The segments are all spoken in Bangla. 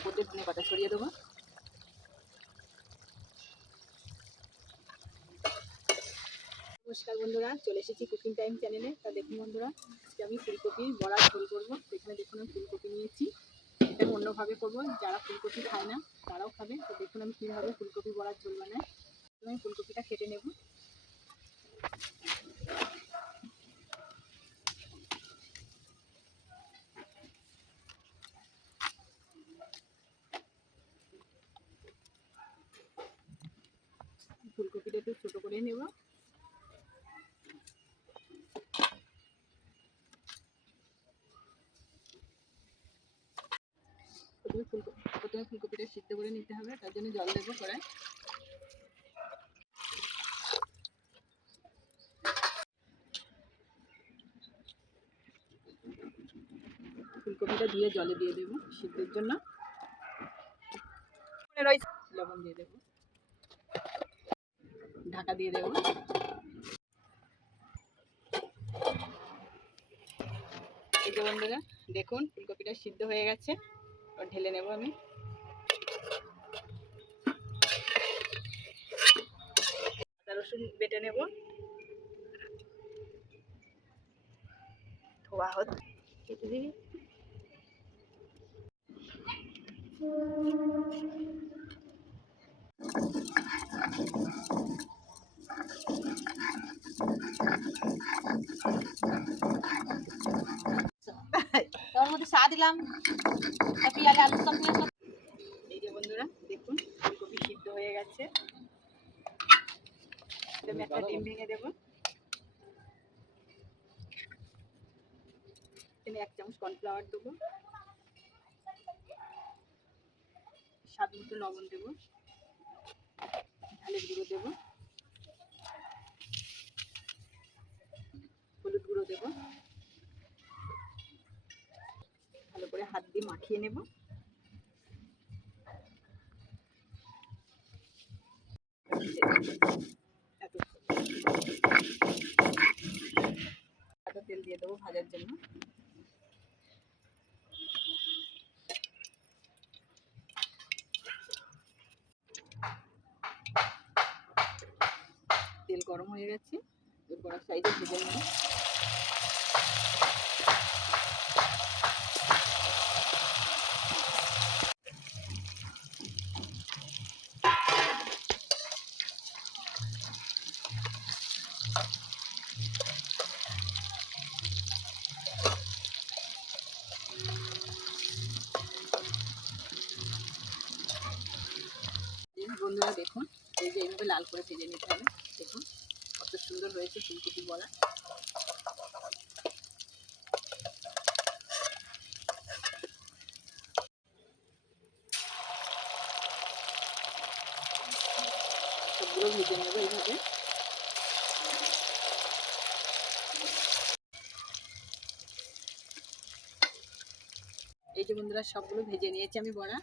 ওপর দিয়ে ধনে পাতা ছড়িয়ে দেবো। নমস্কার বন্ধুরা, চলে এসেছি কুকিং টাইম চ্যানেলে। তা দেখুন বন্ধুরা, আজকে আমি ফুলকপির বড়ার ঝোল করবো। এখানে দেখুন আমি ফুলকপি নিয়েছি। এটা আমি অন্যভাবে করবো, যারা ফুলকপি খায় না তারাও খাবে। তো দেখুন আমি কীভাবে ফুলকপি বড়ার ঝোল বানাই। আমি ফুলকপিটা কেটে নেব। ফুলকপিটা একটু ছোটো করে নেব। প্রথমে ফুলকপিটা সিদ্ধ করে নিতে হবে, তার জন্য জল দেবো কড়াই। ফুলকপিটা দিয়ে জলে দিয়ে দেবো সিদ্ধের জন্য। লবণ দিয়ে দেবো, ঢাকা দিয়ে দেবো। এই যে বন্ধুরা দেখুন ফুলকপিটা সিদ্ধ হয়ে গেছে, ঢেলে নেব আমি। আদা রসুন বেটে নেব, ধোয়া হচ্ছে কেটে দিবি। তার মধ্যে চা দিলাম, পেঁয়াজ আলু সব নিয়ে। এই যে বন্ধুরা দেখুন ফুলকপি সিদ্ধ হয়ে গেছে। আমি একটা ডিম ভেঙে দেবো। এখানে 1 চামচ কর্নফ্লাওয়ার দেবো, স্বাদ মতো লবণ দেবো, ঝালের গুঁড়ো দেবো, হলুদ গুঁড়ো দেবো। ভালো করে হাত দিয়ে মাখিয়ে নেব। তেল দিয়ে দেবো ভাজার জন্য। তেল গরম হয়ে গেছে, বড় সাইজে ভেজে নেব। বন্ধুরা দেখুন এই যে এইভাবে লাল করে ভেজে নিতে হবে। দেখুন কত সুন্দর হয়েছে ফুলকপি বড়া। সবগুলো ভেজে নেব এইভাবে। এই যে বন্ধুরা সবগুলো ভেজে নিয়েছি আমি বড়া।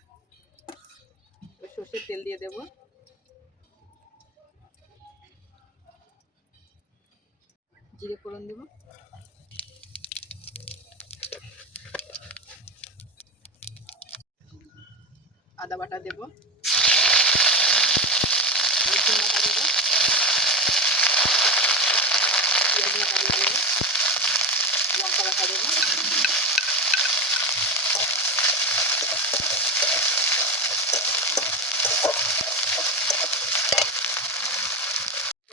সর্ষের তেল দিয়ে দেবো, জিরে ফোড়ন দেবো, আদা বাটা দেবো, রসুন বাটা দেবো, পেঁয়াজ বাটা দিয়ে দেবো, লঙ্কা বাটা দেবো,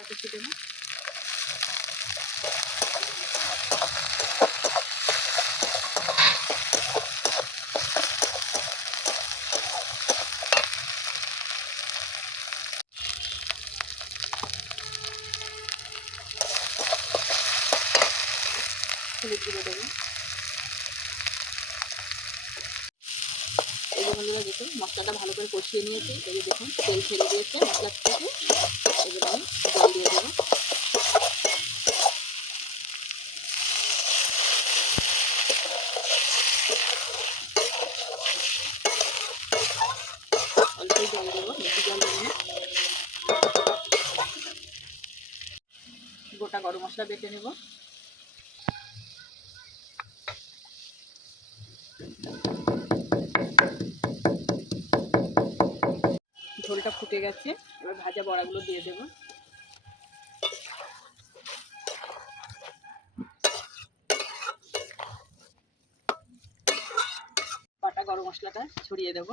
কুচি দেবো। হলুদ গুঁড়ো দেবো। এই যে বন্ধুরা দেখুন মশলাটা ভালো করে কষিয়ে নিয়েছি। এই যে দেখুন তেল ছেড়ে দিয়েছে মশলা থেকে। এবার আমি জল দিয়ে দেবো। অল্পই জল দেবো, বেশি জল দেবো না। গোটা গরম মশলা বেটে নেব। ঝোলটা ফুটে গেছে, এবার ভাজা বড়াগুলো দিয়ে দেবো। বাটা গরম মশলাটা ছড়িয়ে দেবো।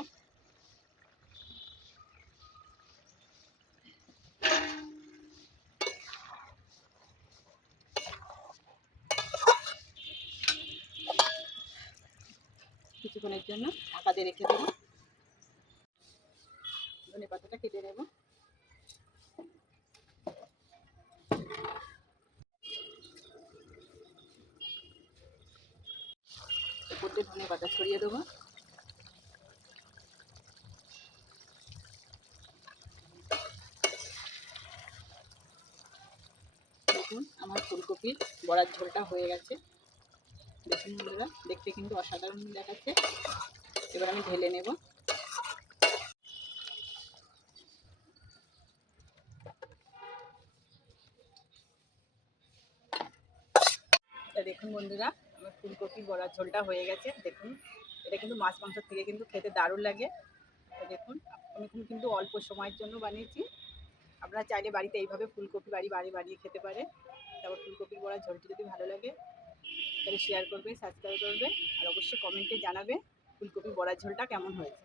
কিছুক্ষণের জন্য ঢাকা দিয়ে রেখে দেবো। ধনে পাতাটা কেটে নেবো। উপর দিয়ে ধনে পাতা ছড়িয়ে দেবো। দেখুন আমার ফুলকপির বড়ার ঝোলটা হয়ে গেছে। দেখুন বন্ধুরা, দেখতে কিন্তু অসাধারণ দেখাচ্ছে। এবার আমি ঢেলে নেব। দেখুন বন্ধুরা, আমার ফুলকপি বড়ার ঝোলটা হয়ে গেছে। দেখুন, এটা কিন্তু মাছ মাংসের থেকে কিন্তু খেতে দারুণ লাগে। দেখুন, আমি কিন্তু অল্প সময়ের জন্য বানিয়েছি। আপনারা চাইলে বাড়িতে এইভাবে ফুলকপি বানিয়ে খেতে পারে। তারপর ফুলকপির বড়ার ঝোলটি যদি ভালো লাগে তাহলে শেয়ার করবে, সাবস্ক্রাইব করবে, আর অবশ্যই কমেন্টে জানাবে ফুলকপির বড়ার ঝোলটা কেমন হয়েছে।